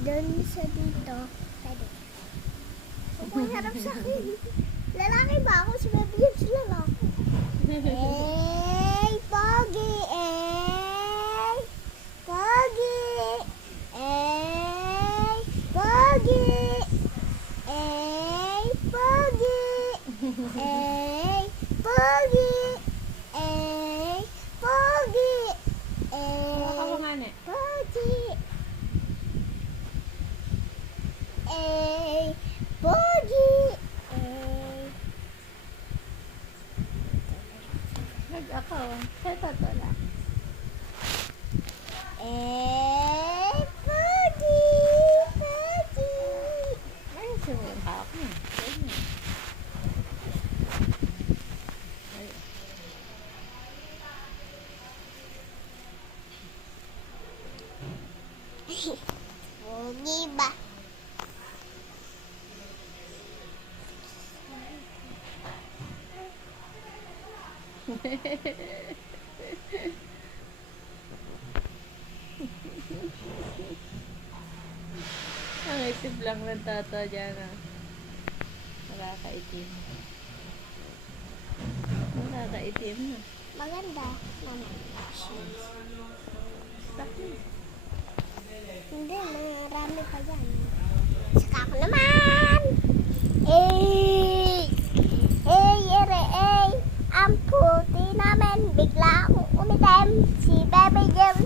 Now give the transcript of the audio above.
Doon sa dito. Pwede. Kung harap sa akin. Lalaki ba ako? Si Baby Gibbs lalaki. Ey, Pogi! Ey! Pogi! Ey! Pogi! Ey! Pogi! Ey! Pogi! Ey! Pogi! Hawakan mo nga, ne. Pogi! Ey! Pogi! Ey! Nag-ako. Sa tatola. Ey! Pogi! Pogi! Ay, sumukha ako. Ganyan. Ay, Pogi ba? ang isip lang ng tata dyan, ah. Nakakaitim. Nakakaitim na. Maganda naman. Sakit. Hindi, marami pa yan. Saka ako naman! Eh! Ere, ang puti namin. Bigla akong umitim. Si Baby Gibbs